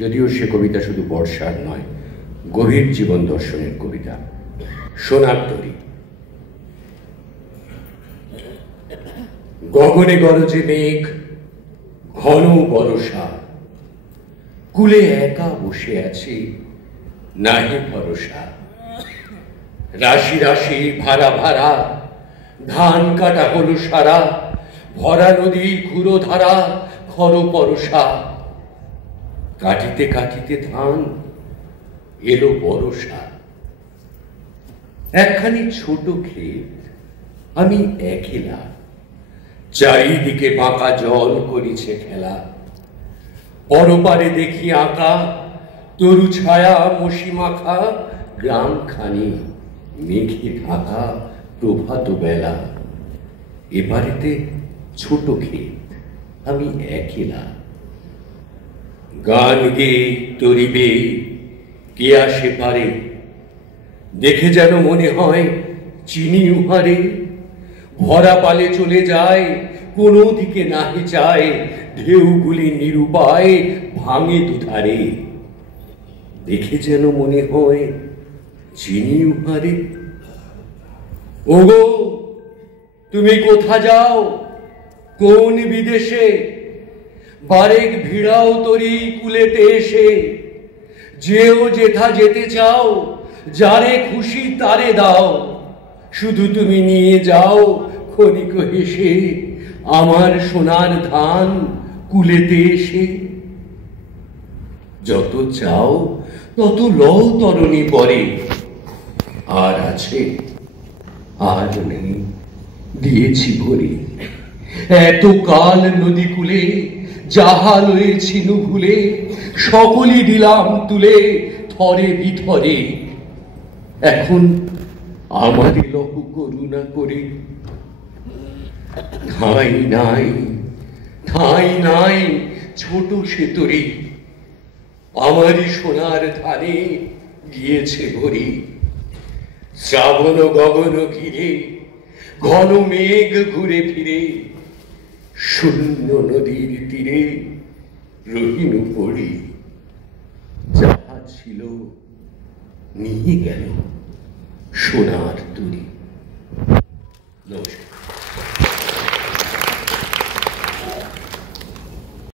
যদিও সে কবিতা শুধু বর্ষার নয়, গভীর জীবন দর্শনের কবিতা। সোনার তরী। গগনে গরজে মেঘ, ঘন বরষা, কুলে একা বসে আছি, নাহি ভরসা। রাশি রাশি ভাড়া ভাড়া, ধান কাটা হলো সারা, ভরা নদী ঘুরো ধারা, খর পরশা। কাটিতে কাটিতে ধান এলো বরষা। একখানি ছোট ক্ষেত, আমি একলা, চারিদিকে বাঁকা জল করিছে খেলা। পরপারে দেখি আঁকা তরু ছায়া মশি মাখা, গ্রাম খানি মেঘে ঢাকা প্রভাত বেলা। এবারেতে ছোট ক্ষেত, আমি একলা। গান গে তরিবে কে আসে পারে, দেখে যেন মনে হয় চিনি উহারে। ভরা পালে চলে যায়, কোনো দিকে নাহি চায়, ঢেউগুলি নিরুপায় ভাঙে দুধারে। দেখে যেন মনে হয় চিনি উহারে। ওগো তুমি কোথা যাও, কোন বিদেশে? বারেক ভিড়াও তরি কুলেতে এসে। যেও যেথা যেতে চাও, যারে খুশি তারে দাও। শুধু তুমি নিয়ে যাও ক্ষণিক হেসে, আমার সোনার ধান কুলেতে এসে। যত চাও তত লও তরণী পরে, আর আছে আর নেই দিয়েছি ভরে। এত কাল নদী কূলে যাহা লয়েছিনু ভুলে, সকলই দিলাম তুলে থরে বিথরে। এখন আমারই লহু করুণা করে। ঠাঁই নাই, ঠাঁই নাই ছোট সে তরি, আমারই সোনার ধানে গিয়েছে ভরি। শ্রাবণ গগন ঘিরে ঘন মেঘ ঘুরে ফিরে, শূন্য নদীর তীরে রহিনু পড়ি। যাহা ছিল নিয়ে গেল সোনার তরী।